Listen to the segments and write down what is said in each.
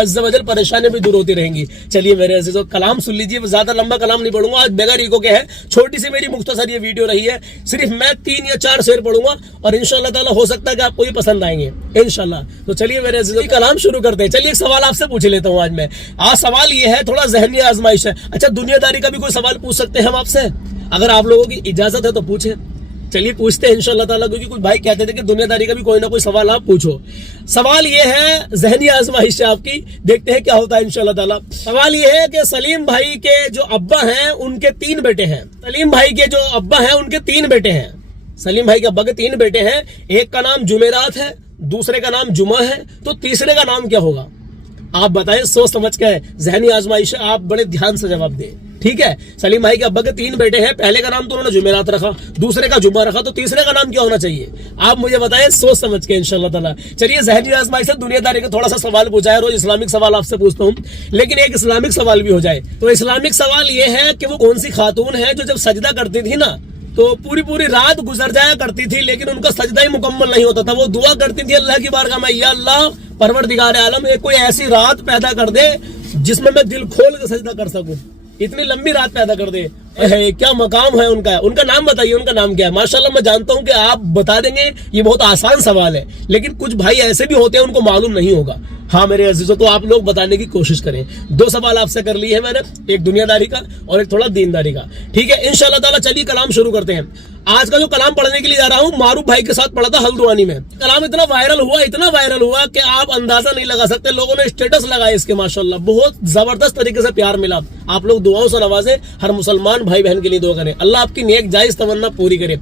عز و جل پریشانی بھی دور ہوتی رہیں گی. چلیے میرے عزیزو کلام سن لیجیے, زیادہ لمبا کلام نہیں پڑھوں گا آج بغیر ایگو کے ہے, چھوٹی سی میری مختصر یہ ویڈیو رہی ہے, صرف میں 3 یا 4 شعر پڑھوں گا اور انشاءاللہ تعالی ہو سکتا ہے کہ آپ کو یہ پسند آئیں گے انشاءاللہ. تو چلیے میرے عزیزو کلام شروع کرتے ہیں. چلیے ایک سوال آپ سے پوچھ لیتا ہوں آج میں. آج سوال یہ ہے, تھوڑا ذہنی آزمائش ہے. اچھا دنیا داری کا بھی کوئی سوال پوچھ سکتے ہیں ہم آپ سے؟ اگر آپ لوگوں کی اجازت ہے تو پوچھیں. چلیے پوچھتے ہیں انشاءاللہ تعالیٰ, کیونکہ کچھ بھائی کہتے تھے کہ دنیا داری کا بھی کوئی نہ کوئی سوال آپ پوچھو. سوال یہ ہے, ذہنی آزمائش ہے آپ کی, دیکھتے ہیں کیا ہوتا ہے انشاءاللہ تعالیٰ. سوال یہ ہے کہ سلیم بھائی کے جو ابا ہیں ان کے 3 بیٹے ہیں. سلیم بھائی کے جو ابا ہیں ان کے 3 بیٹے ہیں. سلیم بھائی کے ابا کے 3 بیٹے ہیں. ایک کا نام جمعرات ہے, دوسرے کا نام جمعہ ہے, تو تیسرے کا نام کیا ہوگا؟ آپ بتائیں, سوچ سمجھ کے, ذہنی آزمائش ہے, آپ بڑے دھیان سے جواب دیں. ٹھیک ہے, سلیم بھائی کے ابا کے 3 بیٹے ہیں, پہلے کا نام تو انہوں نے جمعرات رکھا, دوسرے کا جمعہ رکھا, تو تیسرے کا نام کیا ہونا چاہیے؟ آپ مجھے بتائیں سوچ سمجھ کے انشاءاللہ تعالیٰ. چلیے ذہنی آزمائش سے دنیا داری کا تھوڑا سا سوال پوچھا ہے, روز اسلامک سوال آپ سے پوچھتا ہوں, لیکن ایک اسلامک سوال بھی ہو جائے. تو اسلامک سوال یہ ہے کہ وہ کون سی خاتون ہے جو جب سجدہ کرتی تھی نا تو پوری رات گزر جایا کرتی تھی, لیکن ان کا سجدہ ہی مکمل نہیں ہوتا تھا. وہ دعا کرتی تھی اللہ کی بارگاہ میں, یا اللہ پروردگار عالم ایک کوئی ایسی رات پیدا کر دے جس میں دل کھول کے سجدہ کر سکوں, اتنی لمبی رات پیدا کر دے. کیا مقام ہے ان کا نام بتائیے, ان کا نام کیا ہے؟ ماشاءاللہ میں جانتا ہوں کہ آپ بتا دیں گے, یہ بہت آسان سوال ہے, لیکن کچھ بھائی ایسے بھی ہوتے ہیں ان کو معلوم نہیں ہوگا. ہاں میرے عزیزوں, تو آپ لوگ بتانے کی کوشش کریں. 2 سوال آپ سے کر لیے ہیں میں نے, ایک دنیا داری کا اور ایک تھوڑا دینداری کا. ٹھیک ہے انشاءاللہ تعالیٰ. چلیے کلام شروع کرتے ہیں. آج کا جو کلام پڑھنے کے لیے جا رہا ہوں معروف بھائی کے ساتھ پڑھا تھا ہلدوانی میں. کلام اتنا وائرل ہوا کہ آپ اندازہ نہیں لگا سکتے. لوگوں نے اسٹیٹس لگائے اس کے, ماشاءاللہ بہت زبردست طریقے سے پیار ملا. آپ لوگ دعاؤں سے نوازیں, ہر مسلمان بھائی بہن کے لیے دعا کریں, اللہ آپ کی نیک جائز تمنا پوری کرے.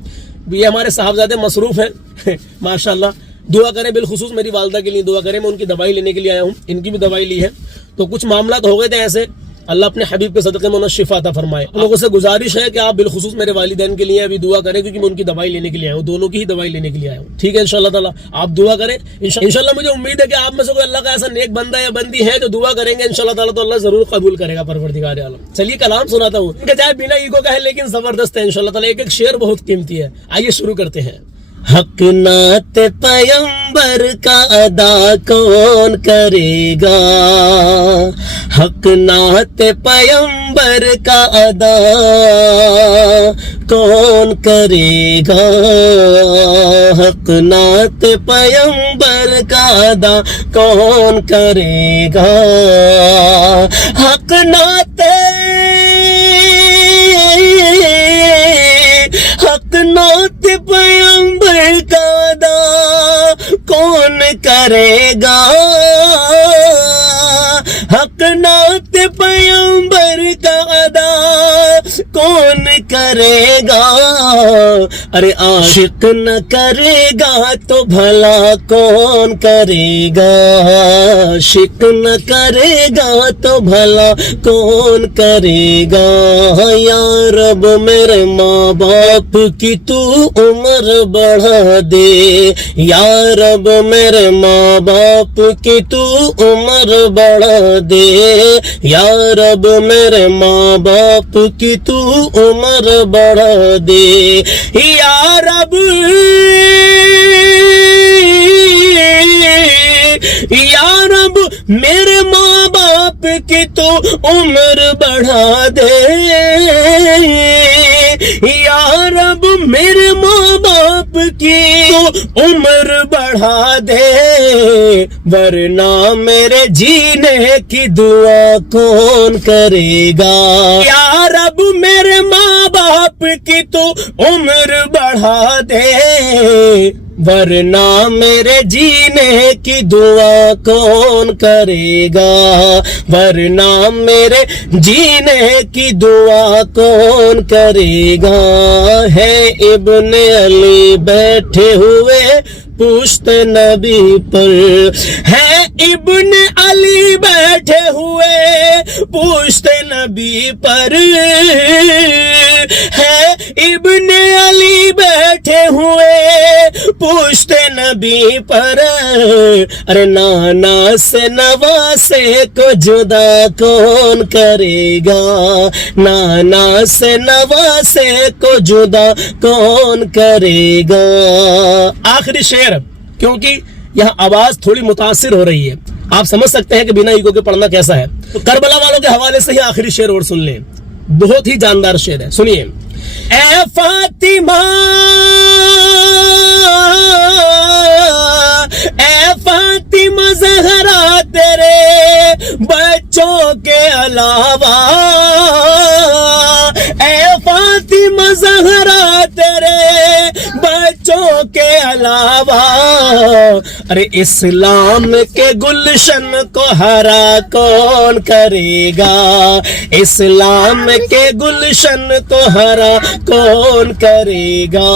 یہ ہمارے صاحبزادے مصروف ہیں ماشاءاللہ, دعا کریں. بالخصوص میری والدہ کے لیے دعا کریں, میں ان کی دوائی لینے کے لیے آیا ہوں, ان کی بھی دوائی لی ہے, تو کچھ معاملات ہو گئے تھے ایسے. اللہ اپنے حبیب کے صدقے میں انہیں شفا عطا فرمائے. آپ لوگوں سے گزارش ہے کہ آپ بالخصوص میرے والدین کے لیے ابھی دعا کریں, کیونکہ میں ان کی دوائی لینے کے لیے آیا ہوں, دونوں کی ہی دوائی لینے کے لیے آیا ہوں. ٹھیک ہے انشاءاللہ تعالیٰ آپ دعا کریں. انشاءاللہ مجھے امید ہے کہ آپ میں سے کوئی اللہ کا ایسا نیک بندہ یا بندی ہے جو دعا کریں گے انشاءاللہ تعالیٰ, تو اللہ ضرور قبول کرے گا پروردگار عالم. چلیے کلام سناتا ہوں, ان کا چاہے بنا ایگو کا ہے لیکن زبردست ہے انشاءاللہ تعالیٰ. ایک شعر بہت قیمتی ہے, آئیے شروع کرتے ہیں. حق نعت پیغمبر کا ادا کون کرے گا, حق نعت پیغمبر کا ادا کون کرے گا, حق نعت پیغمبر کا ادا کون کرے گا, حق نعت پیغمبر کا ادا کون کرے گا, حق نعت پیغمبر کا ادا کون کرے گا. ارے عاشق نہ کرے گا تو بھلا کون کرے گا, عاشق نہ کرے گا تو بھلا کون کرے گا. یا رب میرے ماں باپ کی تو عمر بڑھا دے, یا رب میرے ماں باپ کی تو عمر بڑھا دے, یا رب میرے ماں باپ کی تو عمر بڑھا دے, یا رب یا رب میرے ماں باپ کی تو عمر بڑھا دے, یا رب میرے ماں باپ کی تو عمر بڑھا دے, ورنہ میرے جینے کی دعا کون کرے گا. یا رب میرے ماں باپ کی تو عمر بڑھا دے, ورنہ میرے جینے کی دعا کون کرے گا, ورنہ میرے جینے کی دعا کون کرے گا. ہے ابن علی بیٹھے ہوئے پشت نبی پر, ہے ابن علی بیٹھے ہوئے پشت نبی پر, ہے ابن علی بیٹھے ہوئے پشت نبی پر. ارے نانا سے نواسے کو جدا کون کرے گا, نانا سے نواسے کو جدا کون کرے گا. آخری شعر, کیونکہ یہاں آواز تھوڑی متاثر ہو رہی ہے, آپ سمجھ سکتے ہیں کہ بنا ایگو کے پڑھنا کیسا ہے. تو کربلا والوں کے حوالے سے ہی آخری شعر اور سن لیں, بہت ہی جاندار شعر ہے, سنیے. اے فاطمہ اے فاطمہ زہرا تیرے بچوں کے علاوہ, اے فاطمہ زہرا تیرے بچوں کے علاوہ, ارے اسلام کے گلشن کو ہرا کون کرے گا, اسلام کے گلشن کو ہرا کون کرے گا,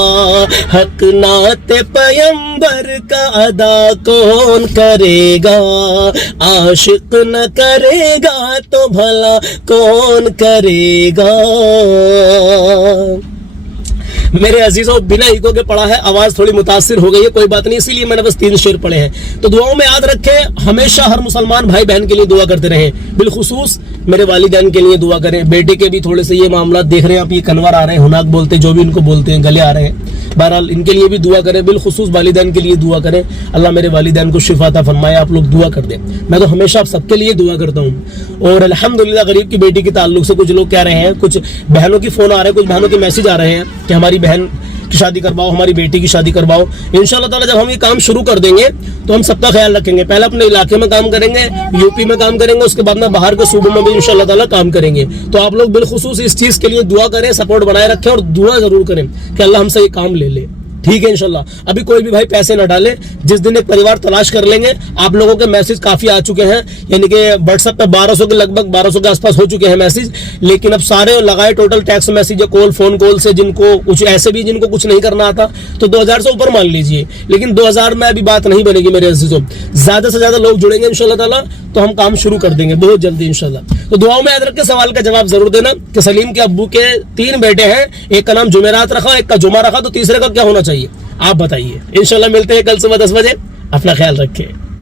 حق نعت پیمبر کا ادا کون کرے گا, عاشق نہ کرے گا تو بھلا کون کرے گا. میرے عزیزوں بنا ایگو کے پڑھا ہے, آواز تھوڑی متاثر ہو گئی ہے, کوئی بات نہیں, اسی لیے میں نے بس 3 شعر پڑھے ہیں. تو دعاؤں میں یاد رکھیں, ہمیشہ ہر مسلمان بھائی بہن کے لیے دعا کرتے رہیں, بالخصوص میرے والدین کے لیے دعا کریں. بیٹے کے بھی تھوڑے سے یہ معاملات دیکھ رہے ہیں آپ, یہ کنور آ رہے ہیں, ہناک بولتے ہیں, جو بھی ان کو بولتے ہیں, گلے آ رہے ہیں, بہرحال ان کے لیے بھی دعا کریں, بالخصوص والدین کے لیے دعا کریں. اللہ میرے والدین کو شفا عطا فرمائے, آپ لوگ دعا کر دیں. میں تو ہمیشہ آپ سب کے لیے دعا کرتا ہوں. اور الحمدللہ غریب کی بیٹی کے تعلق سے کچھ لوگ کہہ رہے ہیں, کچھ بہنوں کی فون آ رہے ہیں, کچھ بہنوں کے میسج آ رہے ہیں کہ ہماری بہن کی شادی کرواؤ, ہماری بیٹی کی شادی کرواؤ. انشاءاللہ تعالی جب ہم یہ کام شروع کر دیں گے تو ہم سب کا خیال رکھیں گے. پہلے اپنے علاقے میں کام کریں گے, یو پی میں کام کریں گے, اس کے بعد میں باہر کے صوبوں میں بھی انشاءاللہ تعالی کام کریں گے. تو آپ لوگ بالخصوص اس چیز کے لیے دعا کریں, سپورٹ بنائے رکھیں, اور دعا ضرور کریں کہ اللہ ہم سے یہ کام لے لے. ٹھیک ہے انشاءاللہ. ابھی کوئی بھی بھائی پیسے نہ ڈالے, جس دن ایک پریوار تلاش کر لیں گے. آپ لوگوں کے میسج کافی آ چکے ہیں, یعنی کہ واٹس ایپ پہ 1200 کے لگ بھگ 1200 کے آس پاس ہو چکے ہیں میسج, لیکن اب سارے لگائے ٹوٹل ٹیکسٹ میسج یا کال, فون کال سے, جن کو کچھ ایسے بھی جن کو کچھ نہیں کرنا آتا تو 2000 سے اوپر مان لیجئے, لیکن 2000 میں ابھی بات نہیں بنے گی میرے عزیزوں. زیادہ سے زیادہ لوگ جڑیں گے انشاءاللہ تعالی تو ہم کام شروع کر دیں گے بہت جلدی انشاءاللہ. تو دعاؤں میں یاد رکھ کے سوال کا جواب ضرور دینا کہ سلیم کے ابو کے 3 بیٹے ہیں, ایک کا نام جمعرات رکھا, ایک کا جمعہ رکھا, تو تیسرے کا کیا ہونا چاہیے آپ بتائیے. انشاءاللہ ملتے ہیں کل صبح 10 بجے. اپنا خیال رکھیں.